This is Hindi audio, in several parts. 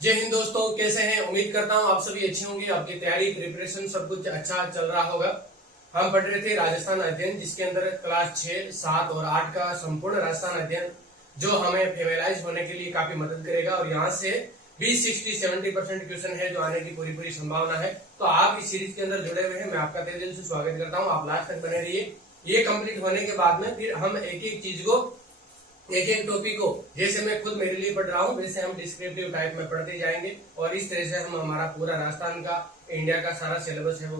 जय हिंद दोस्तों, कैसे हैं? उम्मीद करता हूं आप सभी अच्छे होंगे। आपकी तैयारी प्रिपरेशन सब कुछ अच्छा चल रहा होगा। हम पढ़ रहे थे राजस्थान अध्ययन, जिसके अंदर क्लास 6, 7 और 8 का संपूर्ण राजस्थान अध्ययन जो हमें फेमिलाइज होने के लिए काफी मदद करेगा और यहाँ से 20, 60, 70% क्वेश्चन है जो आने की पूरी पूरी संभावना है। तो आप इस सीरीज के अंदर जुड़े हुए हैं, मैं आपका तहे दिल से स्वागत करता हूँ। आप लास्ट तक बने रहिए। ये कंप्लीट होने के बाद में फिर हम एक एक चीज को, एक एक टॉपिक को, जैसे मैं खुद मेरे लिए पढ़ रहा हूँ वैसे हम डिस्क्रिप्टिव टाइप में पढ़ते जाएंगे और इस तरह से हम हमारा पूरा राजस्थान का, इंडिया का सारा सिलेबस है वो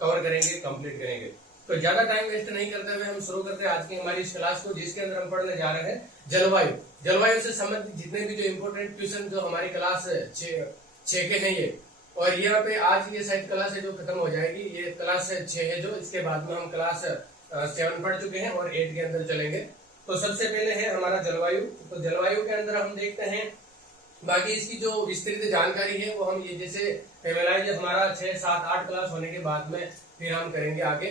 कवर करेंगे, कंप्लीट करेंगे। तो ज्यादा टाइम वेस्ट नहीं करते हुए हम शुरू करते हैं आज की हमारी इस क्लास को, जिसके अंदर हम पढ़ने जा रहे हैं जलवायु। जलवायु से संबंधित जितने भी जो इम्पोर्टेंट क्वेश्चन जो हमारी क्लास 6 के हैं ये, और यहाँ पे आज ये शायद क्लास है जो खत्म हो जाएगी। ये क्लास 6 है जो, इसके बाद में हम क्लास 7 पढ़ चुके हैं और 8 के अंदर चलेंगे। तो सबसे पहले है हमारा जलवायु। तो जलवायु के अंदर हम देखते हैं, बाकी इसकी जो विस्तृत जानकारी है वो हम ये जैसे फेमिलाइज हमारा 6, 7, 8 क्लास होने के बाद में फिर हम करेंगे आगे,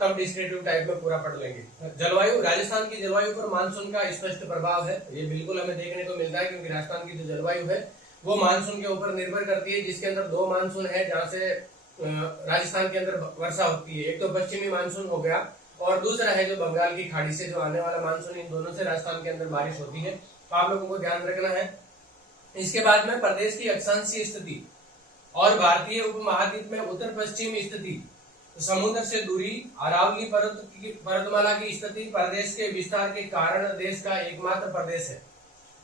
तब डिस्क्रिप्टिव टाइप में पूरा पढ़ लेंगे। जलवायु, राजस्थान की जलवायु पर मानसून का स्पष्ट प्रभाव है, ये बिल्कुल हमें देखने को मिलता है, क्योंकि राजस्थान की जो जलवायु है वो मानसून के ऊपर निर्भर करती है, जिसके अंदर 2 मानसून है जहाँ से राजस्थान के अंदर वर्षा होती है। एक तो पश्चिमी मानसून हो गया और दूसरा है जो बंगाल की खाड़ी से जो आने वाला मानसून। इन दोनों से राजस्थान के अंदर बारिश होती है, तो आप लोगों को ध्यान रखना है। इसके बाद में प्रदेश की अक्षांशीय स्थिति और भारतीय उपमहाद्वीप में उत्तर पश्चिमी स्थिति, समुद्र से दूरी, अरावली पर्वतमाला की स्थिति प्रदेश के विस्तार के कारण देश का एकमात्र प्रदेश है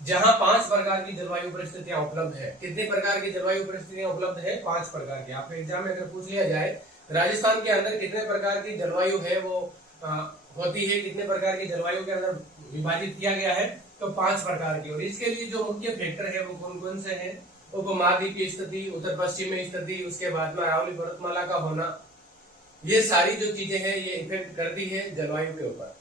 जहां 5 प्रकार की जलवायु परिस्थितियां उपलब्ध है। कितने प्रकार की जलवायु परिस्थितियां उपलब्ध है? 5 प्रकार की। आपके एग्जाम में अगर पूछ लिया जाए राजस्थान के अंदर कितने प्रकार की जलवायु है वो होती है, कितने प्रकार की जलवायु के अंदर विभाजित किया गया है, तो 5 प्रकार की। और इसके लिए जो मुख्य फैक्टर है वो कौन कौन से हैं? उपमहाद्वीपीय स्थिति, उत्तर पश्चिमी स्थिति, उसके बाद में अरावली पर्वतमाला का होना, ये सारी जो चीजें हैं ये इफेक्ट करती है जलवायु के ऊपर।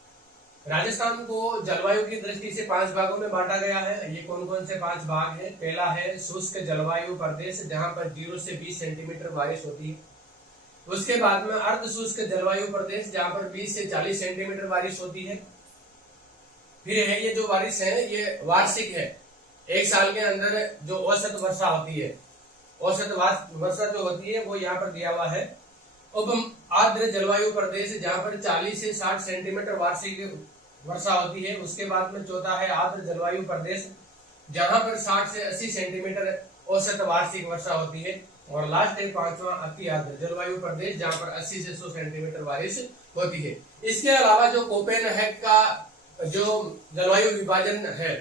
राजस्थान को जलवायु की दृष्टि से 5 भागों में बांटा गया है। ये कौन कौन से 5 भाग है? पहला है शुष्क जलवायु प्रदेश, जहां पर 0 से 20 सेंटीमीटर बारिश होती है। उसके बाद में अर्ध शुष्क जलवायु प्रदेश, जहां पर 20 से 40 सेंटीमीटर बारिश होती है। फिर है ये जो बारिश है ये वार्षिक है, एक साल के अंदर जो औसत वर्षा होती है, औसत वर्षा जो होती है वो यहाँ पर दिया हुआ है। उप आर्द्र जलवायु प्रदेश, जहां पर 40 से 60 सेंटीमीटर वार्षिक वर्षा होती है। उसके बाद में चौथा है आर्द्र जलवायु प्रदेश, जहां पर 60 से 80 सेंटीमीटर औसत वार्षिक वर्षा होती है। और लास्ट है 5वां अति आर्द्र जलवायु प्रदेश, जहां पर 80 से 100 सेंटीमीटर बारिश होती है। इसके अलावा जो कोपेनहेग का जो जलवायु विभाजन है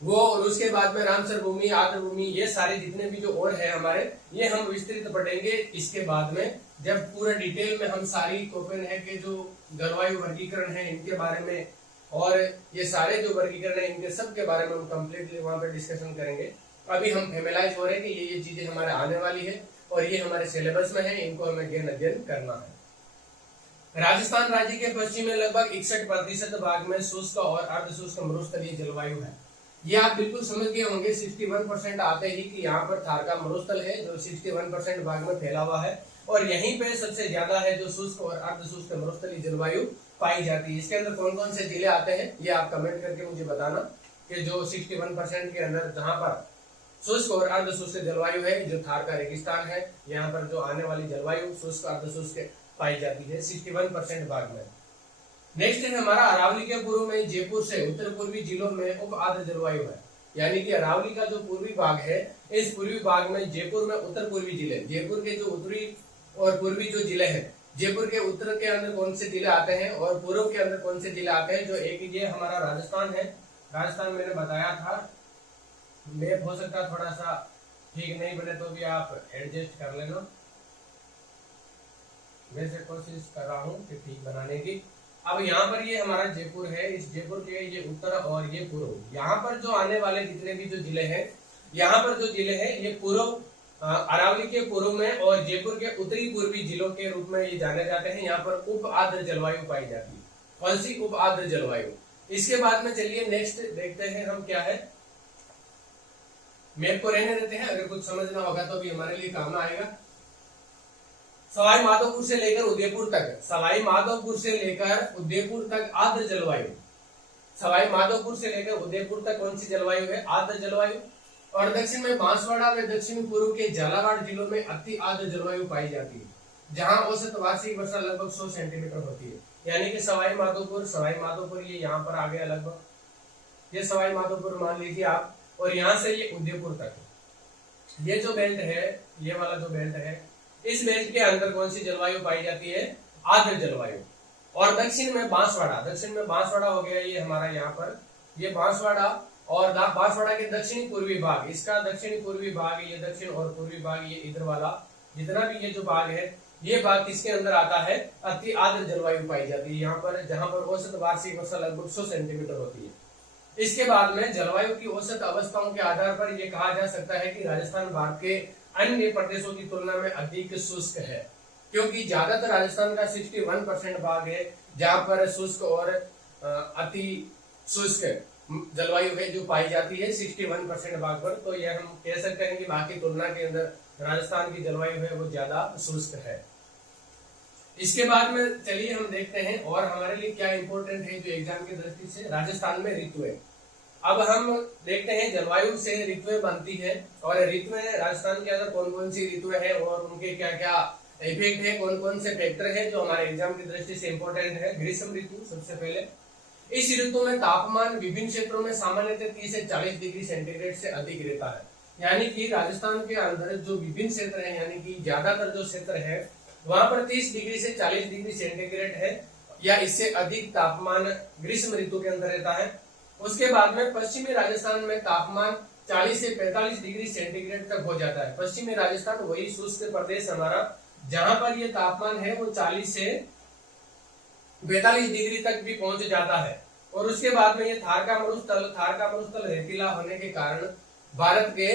वो, और उसके बाद में रामसर भूमि, आर्द्र भूमि, ये सारे जितने भी जो और है हमारे, ये हम विस्तृत पढ़ेंगे इसके बाद में, जब पूरा डिटेल में हम सारी कोपेनहेग के जो जलवायु वर्गीकरण है इनके बारे में और ये सारे जो वर्गीकरण है इनके सब के बारे में हम कंप्लीटली वहां पे डिस्कशन करेंगे। अभी हम फेमिलाइज हो रहे हैं कि ये चीजें हमारे आने वाली है और ये हमारे सिलेबस में है, इनको हमें गहन अध्ययन करना है। राजस्थान राज्य के पश्चिम में लगभग 61% भाग में शुष्क और अर्धशुष्क मरुस्थलीय जलवायु है। ये आप बिल्कुल समझ गए होंगे। 61% आते ही कि यहाँ पर थार का मरुस्थल है जो 61% भाग में फैला हुआ है, और यहीं पे सबसे ज्यादा है जो शुष्क और अर्धशुष्क मरुस्थलीय जलवायु पाई जाती है। इसके अंदर कौन कौन से जिले आते हैं ये आप कमेंट करके मुझे बताना, कि जो 61% के अंदर जहां पर शुष्क और अर्धशुष्क जलवायु है, जो थार का रेगिस्तान है, यहाँ पर जो आने वाली जलवायु शुष्क अर्धशुष्क पाई जाती है 61% भाग में। नेक्स्ट है हमारा अरावली के पूर्व में जयपुर से उत्तर पूर्वी जिलों में उप आर्द्र जलवायु है। यानी कि अरावली का जो पूर्वी भाग है, इस पूर्वी भाग में जयपुर में उत्तर पूर्वी जिले, जयपुर के जो उत्तरी और पूर्वी जो जिले हैं, जयपुर के उत्तर के अंदर कौन से जिले आते हैं और पूर्व के अंदर कौन से जिले आते हैं, जो एक ये हमारा राजस्थान है। राजस्थान मैंने बताया था, मैप हो सकता है थोड़ा सा ठीक नहीं बने तो भी आप एडजस्ट कर लेना, वैसे कोशिश कर रहा हूँ कि ठीक बनाने की। अब यहाँ पर ये हमारा जयपुर है, इस जयपुर के ये उत्तर और ये पूर्व, यहाँ पर जो आने वाले जितने भी जो जिले हैं, यहाँ पर जो जिले हैं ये पूर्व, अरावली के पूर्व में और जयपुर के उत्तरी पूर्वी जिलों के रूप में ये जाने जाते हैं। यहाँ पर उप आर्द्र जलवायु पाई जाती है। कौन सी? उप आर्द्र जलवायु। इसके बाद में चलिए नेक्स्ट देखते हैं हम क्या है। मैप को रहने देते हैं, अगर कुछ समझना होगा तो भी हमारे लिए काम आएगा। सवाई माधोपुर से लेकर उदयपुर तक, सवाई माधोपुर से लेकर उदयपुर तक आर्द्र जलवायु। सवाई माधोपुर से लेकर उदयपुर तक कौन सी जलवायु है? आर्द्र जलवायु। और दक्षिण में बांसवाड़ा व दक्षिण पूर्व के झालावाड़ जिलों में अति आर्द्र जलवायु पाई जाती है, जहां औसत वार्षिक वर्षा लगभग 100 सेंटीमीटर होती है। यानी कि सवाई माधोपुर ये यहाँ पर आ गया लगभग, ये सवाई माधोपुर मान लीजिए आप, और यहाँ से ये उदयपुर तक, ये जो बेल्ट है, ये वाला जो बेल्ट है, इस बेल्ट के अंदर कौन सी जलवायु पाई जाती है? आर्द्र जलवायु। और दक्षिण में बांसवाड़ा हो गया ये हमारा यहाँ पर, ये बांसवाड़ा, और बांसवाड़ा के दक्षिणी पूर्वी भाग, इसका दक्षिणी पूर्वी भाग, ये दक्षिण और पूर्वी भाग, ये इधर वाला जितना भी ये जो भाग है, ये भाग किसके अंदर आता है? अति आर्द्र जलवायु पाई जाती है यहाँ पर, जहां पर औसत वार्षिक वर्षा लगभग 100 सेंटीमीटर होती है। इसके बाद में जलवायु की औसत अवस्थाओं के आधार पर यह कहा जा सकता है कि राजस्थान भारत के अन्य प्रदेशों की तुलना में अधिक शुष्क है, क्योंकि ज्यादातर राजस्थान का 61% भाग है जहां पर शुष्क और अति शुष्क जलवायु है जो पाई जाती है 61% भाग पर। तो यह हम कह सकते हैं कि बाकी तुलना के अंदर राजस्थान की जलवायु है वो ज्यादा शुष्क है। इसके बाद में चलिए हम देखते हैं और हमारे लिए क्या इंपॉर्टेंट है जो एग्जाम की दृष्टि से, राजस्थान में ऋतुएं। अब हम देखते हैं जलवायु से ऋतुएं बनती है, और ऋतुएं राजस्थान के अंदर कौन कौन सी ऋतुएं हैं और उनके क्या क्या इफेक्ट है, कौन कौन से फैक्टर है जो हमारे एग्जाम की दृष्टि से इंपॉर्टेंट है। ग्रीष्म ऋतु सबसे पहले, इस ऋतु में तापमान विभिन्न क्षेत्रों में सामान्यतः 30 से 40 डिग्री सेंटीग्रेड से अधिक रहता है। यानी कि राजस्थान के अंदर जो विभिन्न क्षेत्र है, यानी कि ज्यादातर जो क्षेत्र है वहां पर 30 डिग्री से 40 डिग्री सेंटीग्रेड है या इससे अधिक तापमान ग्रीष्म ऋतु के अंदर रहता है। उसके बाद में पश्चिमी राजस्थान में तापमान 40 से 45 डिग्री सेंटीग्रेड तक हो जाता है। पश्चिमी राजस्थान वही शुष्क प्रदेश हमारा जहां पर ये तापमान है वो 40 से 42 डिग्री तक भी पहुंच जाता है। और उसके बाद में ये थार का मरुस्थल रेतीला होने के कारण भारत के,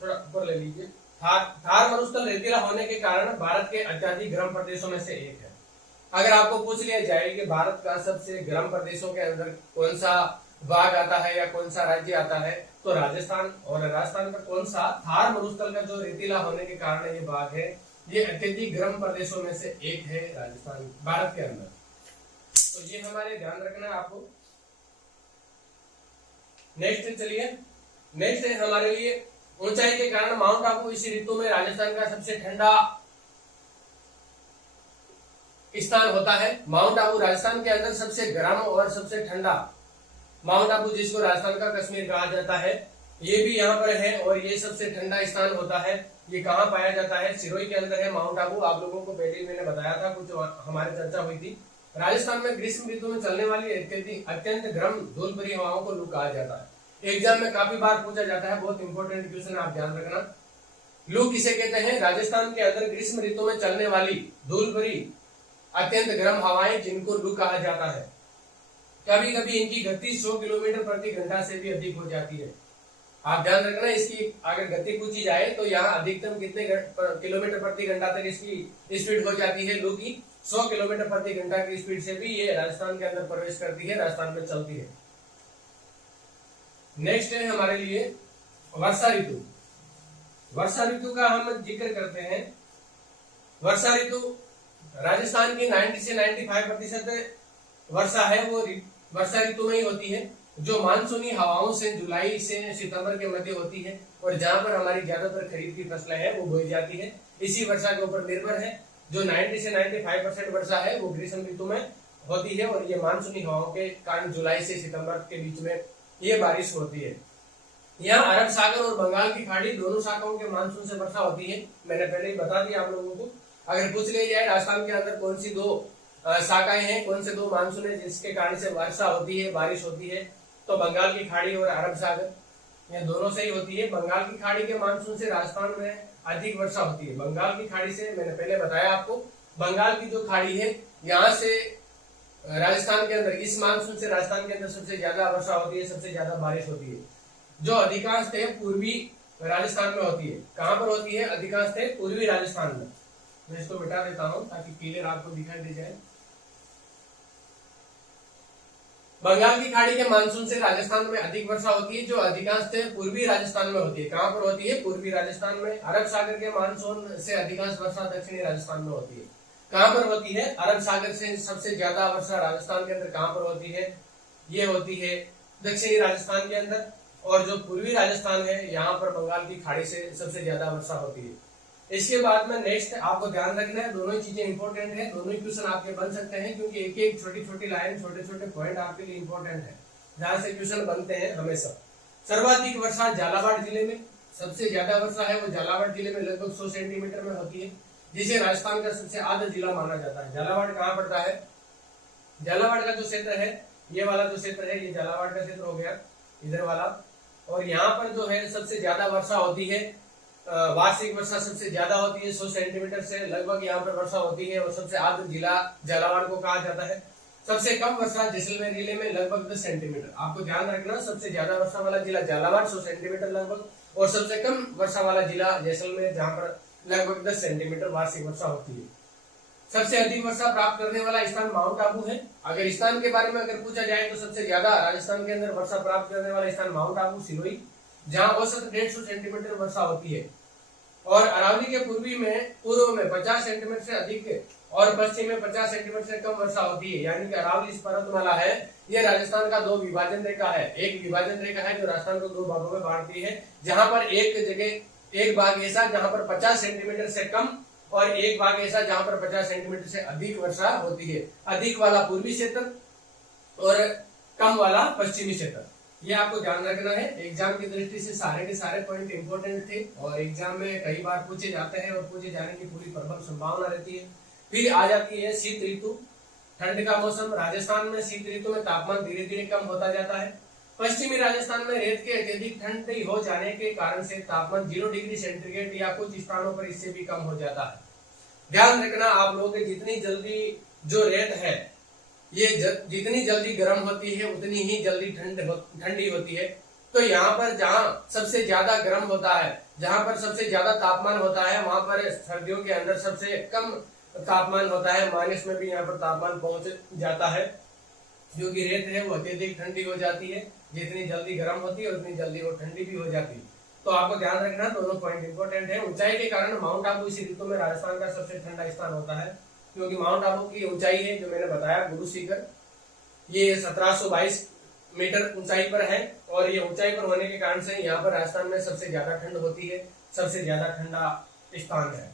थोड़ा ऊपर ले लीजिए, थार मरुस्थल रेतीला होने के कारण भारत के अत्यधिक गर्म प्रदेशों में से एक है। अगर आपको पूछ लिया जाए कि भारत का सबसे गर्म प्रदेशों के अंदर कौन सा भाग आता है या कौन सा राज्य आता है, तो राजस्थान, और राजस्थान का कौन सा थार मरुस्थल का जो रेतीला होने के कारण ये भाग है, ये अत्यधिक गर्म प्रदेशों में से एक है राजस्थान भारत के अंदर। तो ये हमारे ध्यान रखना है आपको। नेक्स्ट चलिए, नेक्स्ट है हमारे लिए ऊंचाई के कारण माउंट आबू इस ऋतु में राजस्थान का सबसे ठंडा स्थान होता है। माउंट आबू राजस्थान के अंदर सबसे गर्म और सबसे ठंडा, माउंट आबू जिसको राजस्थान का कश्मीर कहा जाता है, ये भी यहाँ पर है और ये सबसे ठंडा स्थान होता है। ये कहाँ पाया जाता है? सिरोही के अंदर है माउंट आबू। आप लोगों को पहले मैंने बताया था, कुछ हमारी चर्चा हुई थी। राजस्थान में ग्रीष्म ऋतु में चलने वाली अत्यंत गर्म धूल भरी हवाओं को लू कहा जाता है। एग्जाम में काफी बार पूछा जाता है, बहुत इंपॉर्टेंट क्वेश्चन, आप ध्यान रखना। लू किसे कहते हैं? राजस्थान के अंदर ग्रीष्म ऋतु में चलने वाली धूल भरी अत्यंत गर्म हवाएं, जिनको लू कहा जाता है। कभी कभी इनकी गति 100 किलोमीटर प्रति घंटा से भी अधिक हो जाती है। आप ध्यान रखना, इसकी अगर गति पूछी जाए तो यहाँ अधिकतम कितने किलोमीटर प्रति घंटा तक इसकी स्पीड हो जाती है लू की? 100 किलोमीटर प्रति घंटा की स्पीड से भी ये राजस्थान के अंदर प्रवेश करती है, राजस्थान में चलती है। नेक्स्ट है हमारे लिए वर्षा ऋतु। वर्षा ऋतु का हम जिक्र करते हैं। वर्षा ऋतु राजस्थान की 90 से 95% वर्षा है वो वर्षा ऋतु में ही होती है, जो मानसूनी हवाओं से जुलाई से सितंबर के मध्य होती है, और जहां पर हमारी ज्यादातर खरीफ की फसलें हैं वो बोई जाती है। इसी वर्षा के ऊपर निर्भर है। जो 90 से 95% वर्षा है वो ग्रीष्म ऋतु में होती है, और ये मानसूनी हवाओं के कारण जुलाई से सितंबर के बीच में ये बारिश होती है। यहाँ अरब सागर और बंगाल की खाड़ी दोनों शाखाओं के मानसून से वर्षा होती है। मैंने पहले ही बता दिया आप लोगों को। अगर पूछ लिया जाए राजस्थान के अंदर कौन सी दो शाखाएं हैं, कौन से दो मानसून है जिसके कारण से वर्षा होती है, बारिश होती है, तो बंगाल की खाड़ी और अरब सागर, ये दोनों से ही होती है। बंगाल की खाड़ी के मानसून से राजस्थान में अधिक वर्षा होती है। बंगाल की खाड़ी से मैंने पहले बताया आपको, बंगाल की जो खाड़ी है यहाँ से राजस्थान के अंदर, इस मानसून से राजस्थान के अंदर सबसे ज्यादा वर्षा होती है, सबसे ज्यादा बारिश होती है, जो अधिकांश पूर्वी राजस्थान में होती है। कहाँ पर होती है? अधिकांश पूर्वी राजस्थान में। मैं इसको मिटा देता हूं ताकि क्लियर आपको दिखाई दे जाए। बंगाल की खाड़ी के मानसून से राजस्थान में अधिक वर्षा होती है, जो अधिकांश पूर्वी राजस्थान में होती है। कहाँ पर होती है? पूर्वी राजस्थान में। अरब सागर के मानसून से अधिकांश वर्षा दक्षिणी राजस्थान में होती है। कहाँ पर होती है? अरब सागर से सबसे ज्यादा वर्षा राजस्थान के अंदर कहाँ पर होती है? ये होती है दक्षिणी राजस्थान के अंदर, और जो पूर्वी राजस्थान है यहाँ पर बंगाल की खाड़ी से सबसे ज्यादा वर्षा होती है। इसके बाद में नेक्स्ट आपको ध्यान रखना है, दोनों ही चीजें इंपॉर्टेंट है, दोनों ही क्वेश्चन आपके बन सकते हैं, क्योंकि एक एक छोटी छोटी लाइन, छोटे छोटे पॉइंट आपके लिए इंपॉर्टेंट है, जहां से क्वेश्चन बनते हैं हमेशा। सर्वाधिक वर्षा झालावाड़ जिले में, सबसे ज्यादा वर्षा है वो झालावाड़ जिले में लगभग 100 सेंटीमीटर में होती है, जिसे राजस्थान का सबसे आधा जिला माना जाता है। झालावाड़ कहाँ पड़ता है? झालावाड़ का जो क्षेत्र है, ये वाला जो क्षेत्र है, ये झालावाड़ का क्षेत्र हो गया, इधर वाला। और यहाँ पर जो है सबसे ज्यादा वर्षा होती है, वार्षिक वर्षा सबसे ज्यादा होती है, 100 सेंटीमीटर से लगभग यहाँ पर वर्षा होती है, और सबसे आधा जिला झालावाड़ को कहा जाता है। सबसे कम वर्षा जैसलमेर जिले में लगभग 10 सेंटीमीटर। आपको ध्यान रखना, सबसे ज्यादा वर्षा वाला जिला झालावाड़ 100 सेंटीमीटर लगभग, और सबसे कम वर्षा वाला जिला जैसलमेर, जहाँ पर लगभग 10 सेंटीमीटर वार्षिक वर्षा होती है। सबसे अधिक वर्षा प्राप्त करने वाला स्थान माउंट आबू है। अगर स्थान के बारे में अगर पूछा जाए तो सबसे ज्यादा राजस्थान के अंदर वर्षा प्राप्त करने वाला स्थान माउंट आबू सिरोही, जहाँ औसत 150 सेंटीमीटर वर्षा होती है। और अरावली के पूर्व में 50 सेंटीमीटर से अधिक और पश्चिम में 50 सेंटीमीटर से कम वर्षा होती है। यानी कि अरावली इस पर्वतमाला है, यह राजस्थान का 2 विभाजन रेखा है। एक विभाजन रेखा है जो राजस्थान को 2 भागों में बांटती है, जहां पर एक भाग ऐसा जहां पर 50 सेंटीमीटर से कम, और एक भाग ऐसा जहां पर 50 सेंटीमीटर से अधिक वर्षा होती है। अधिक वाला पूर्वी क्षेत्र और कम वाला पश्चिमी क्षेत्र, ये आपको ध्यान रखना है। एग्जाम की दृष्टि से सारे के सारे पॉइंट इंपॉर्टेंट थे, और एग्जाम में कई बार पूछे जाते हैं, और पूछे जाने की पूरी प्रबल संभावना रहती है। फिर आ जाती है शीत ऋतु, ठंड का मौसम। राजस्थान में शीत ऋतु में तापमान धीरे धीरे कम होता जाता है। पश्चिमी राजस्थान में रेत के अत्यधिक ठंड हो जाने के कारण से तापमान 0 डिग्री सेंटीग्रेड या कुछ स्थानों पर इससे भी कम हो जाता है। ध्यान रखना आप लोगों के, जितनी जल्दी जो रेत है ये जितनी जल्दी गर्म होती है उतनी ही जल्दी ठंडी होती है। तो यहाँ पर जहाँ सबसे ज्यादा गर्म होता है, जहाँ पर सबसे ज्यादा तापमान होता है, वहां पर सर्दियों के अंदर सबसे कम तापमान होता है, माइनस में भी यहाँ पर तापमान पहुंच जाता है, क्योंकि रेत है वो अत्यधिक ठंडी हो जाती है। जितनी जल्दी गर्म होती है उतनी जल्दी वो ठंडी भी हो जाती है। तो आपको ध्यान रखना, दोनों पॉइंट इंपॉर्टेंट है। ऊंचाई के कारण माउंट आबू इस ऋतु में राजस्थान का सबसे ठंडा स्थान होता है, क्योंकि माउंट आबू की ऊंचाई है जो मैंने बताया गुरु शिखर, ये 1722 मीटर ऊंचाई पर है, और ये ऊंचाई पर होने के कारण से यहाँ पर राजस्थान में सबसे ज्यादा ठंड होती है, सबसे ज्यादा ठंडा स्थान है।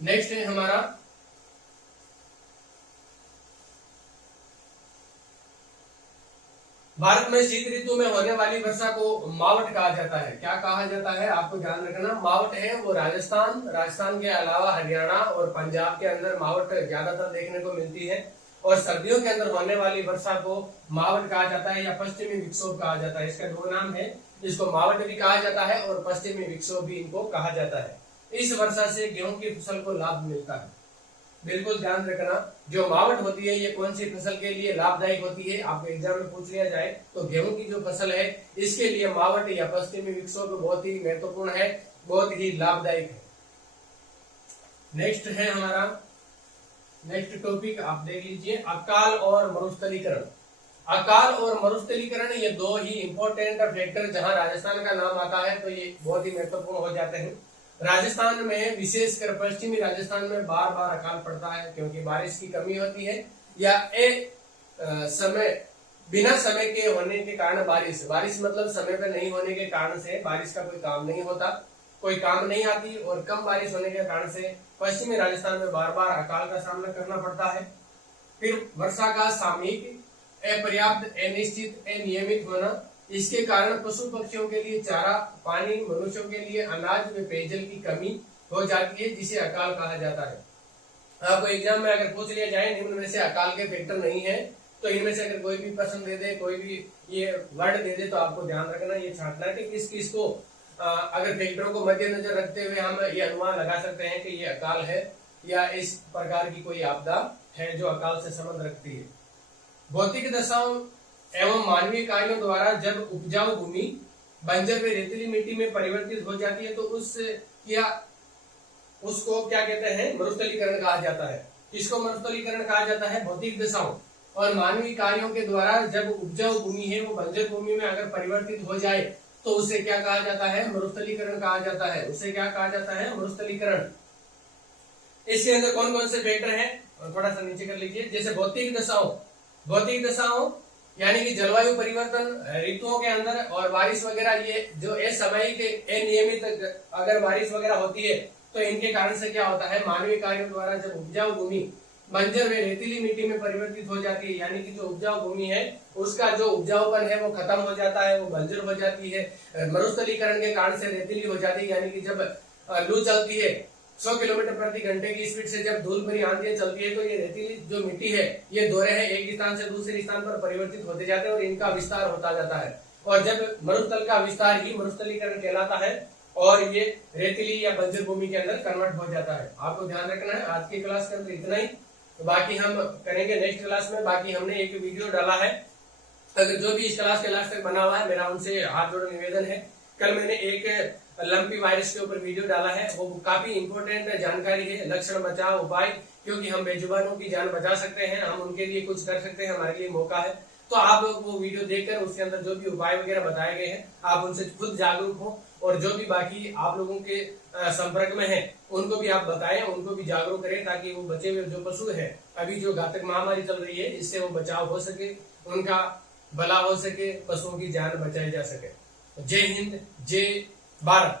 नेक्स्ट है हमारा भारत में शीत ऋतु में होने वाली वर्षा को मावट कहा जाता है। क्या कहा जाता है? आपको ध्यान रखना, मावट है वो राजस्थान के अलावा हरियाणा और पंजाब के अंदर मावट ज्यादातर देखने को मिलती है, और सर्दियों के अंदर होने वाली वर्षा को मावट कहा जाता है या पश्चिमी विक्षोभ कहा जाता है। इसका 2 नाम है, इसको मावट भी कहा जाता है और पश्चिमी विक्षोभ भी इनको कहा जाता है। इस वर्षा से गेहूं की फसल को लाभ मिलता है। बिल्कुल ध्यान रखना, जो मावट होती है ये कौन सी फसल के लिए लाभदायक होती है, आपको एग्जाम में पूछ लिया जाए तो गेहूं की जो फसल है इसके लिए मावट या पश्चिमी विक्षोभ बहुत ही महत्वपूर्ण है, बहुत ही लाभदायक है। नेक्स्ट है हमारा नेक्स्ट टॉपिक, आप देख लीजिए, अकाल और मरुस्थलीकरण। अकाल और मरुस्थलीकरण ये 2 ही इंपॉर्टेंट फैक्टर जहां राजस्थान का नाम आता है तो ये बहुत ही महत्वपूर्ण हो जाते हैं। राजस्थान में विशेषकर पश्चिमी राजस्थान में बार बार अकाल पड़ता है, क्योंकि बारिश की कमी होती है या बिना समय के होने के कारण बारिश मतलब समय पर नहीं होने के कारण से बारिश का कोई काम नहीं होता, कोई काम नहीं आती, और कम बारिश होने के कारण से पश्चिमी राजस्थान में बार बार अकाल का सामना करना पड़ता है। फिर वर्षा का सामयिक, अपर्याप्त, अनिश्चित, अनियमित होना, इसके कारण पशु पक्षियों के लिए चारा, पानी, मनुष्यों के लिए अनाज में पेयजल की कमी हो जाती है, जिसे अकाल कहा जाता है। आपको एग्जाम में अगर पूछ लिया जाए निम्न में से अकाल के फैक्टर नहीं है, तो इनमें से अगर कोई भी प्रश्न दे दे, कोई भी ये वर्ड दे दे, तो आपको ध्यान रखना, ये छांटना कि किस किस को अगर फैक्टरों को मद्देनजर रखते हुए हम ये अनुमान लगा सकते हैं कि ये अकाल है या इस प्रकार की कोई आपदा है जो अकाल से संबंध रखती है। भौतिक दशाओं एवं मानवीय कार्यों द्वारा जब उपजाऊ भूमि बंजर व रेतीली मिट्टी में परिवर्तित हो जाती है तो उसको क्या कहते हैं? मरुस्थलीकरण कहा जाता है। किसको मरुस्थलीकरण कहा जाता है? भौतिक दशाओं और मानवीय कार्यों के द्वारा जब उपजाऊ भूमि है वो बंजर भूमि में अगर परिवर्तित हो जाए तो उसे क्या कहा जाता है? मरुस्थलीकरण कहा जाता है। उसे क्या कहा जाता है? मरुस्थलीकरण। इसके अंदर कौन कौन से फैक्टर हैं? थोड़ा सा नीचे कर लीजिए। जैसे भौतिक दशाओं यानी कि जलवायु परिवर्तन ऋतुओं के अंदर और बारिश वगैरह ये जो असामयिक अनियमित अगर बारिश वगैरह होती है तो इनके कारण से क्या होता है, मानवीय कार्यों द्वारा जब उपजाऊ भूमि बंजर व रेतीली मिट्टी में परिवर्तित हो जाती है, यानी कि जो उपजाऊ भूमि है उसका जो उपजाऊपन है वो खत्म हो जाता है, वो बंजर हो जाती है। मरुस्थलीकरण के कारण से रेतीली हो जाती है, यानी कि जब लू चलती है 100 किलोमीटर प्रति घंटे की स्पीड से जब धूल भरी आंधियां चलती है तो ये रेतीली जो मिट्टी है ये दोहरे है एक स्थान से दूसरे स्थान पर परिवर्तित होते जाते हैं और इनका विस्तार होता जाता है। और जब मरुस्थल का विस्तार ही मरुस्थलीकरण कहलाता है और ये रेतीली या बंजर भूमि के अंदर कन्वर्ट हो जाता है। आपको ध्यान रखना है। आज की क्लास के अंदर इतना ही, तो बाकी हम करेंगे नेक्स्ट क्लास में। बाकी हमने एक वीडियो डाला है, अगर जो भी इस क्लास के लास्ट तक बना हुआ है मेरा उनसे हाथ जोड़ निवेदन है। कल मैंने एक लंपी वायरस के ऊपर वीडियो डाला है, वो काफी इंपॉर्टेंट जानकारी है, लक्षण बचाव उपाय, क्योंकि हम बेजुबानों की जान बचा सकते हैं, हम उनके लिए कुछ कर सकते हैं, हमारे लिए मौका है। तो आप वो वीडियो देखकर उसके अंदर जो भी उपाय वगैरह बताए गए हैं आप उनसे खुद जागरूक हो, और जो भी बाकी आप लोगों के संपर्क में है उनको भी आप बताएं, उनको भी जागरूक करें, ताकि वो बचे हुए जो पशु है, अभी जो घातक महामारी चल रही है इससे वो बचाव हो सके, उनका भला हो सके, पशुओं की जान बचाई जा सके। जय हिंद, जय भारत।